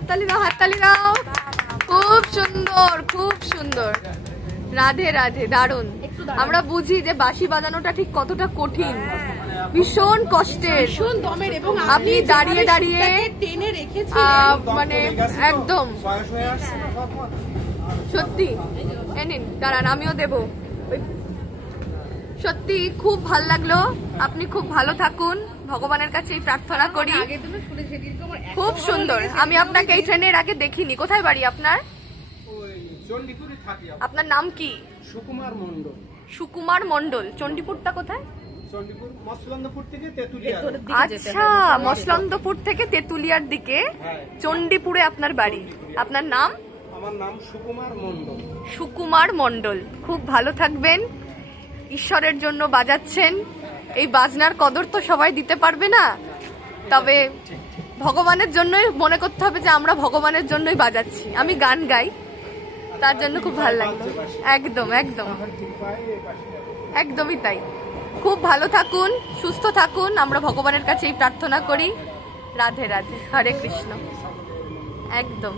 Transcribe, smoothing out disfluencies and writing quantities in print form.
হাততালি দাও, হাততালি দাও। খুব সুন্দর, খুব সুন্দর। রাধে রাধে, দারুণ। আমরা বুঝি যে বাঁশি বাজানোটা ঠিক কতটা কঠিন, ভীষণ কষ্টের। আপনি দাঁড়িয়ে দাঁড়িয়ে মানে একদম সত্যি। নিন দাঁড়ান, আমিও দেব। সত্যি খুব ভাল লাগলো। আপনি খুব ভালো থাকুন, ভগবানের কাছে এই প্রার্থনা করি। খুব সুন্দর। আমি আপনাকে এই ট্রেনের আগে দেখিনি। কোথায় বাড়ি আপনার? আপনার নাম কি? সুকুমার মন্ডল। সুকুমার মন্ডল। চণ্ডীপুরটা কোথায়? আচ্ছা, মসলন্দপুর থেকে তেতুলিয়ার দিকে চণ্ডীপুরে আপনার বাড়ি। আপনার নাম? আমার নাম সুকুমার মন্ডল। সুকুমার মন্ডল। খুব ভালো থাকবেন। ঈশ্বরের জন্য বাজাচ্ছেন, এই বাজনার কদর তো সবাই দিতে পারবে না, তবে ভগবানের জন্যই মনে করতে হবে যে আমরা ভগবানের জন্যই বাজাচ্ছি। আমি গান গাই, তার জন্য খুব ভালো লাগলো। একদম একদম একদমই তাই। খুব ভালো থাকুন, সুস্থ থাকুন, আমরা ভগবানের কাছে এই প্রার্থনা করি। রাধে রাধে, হরে কৃষ্ণ। একদম।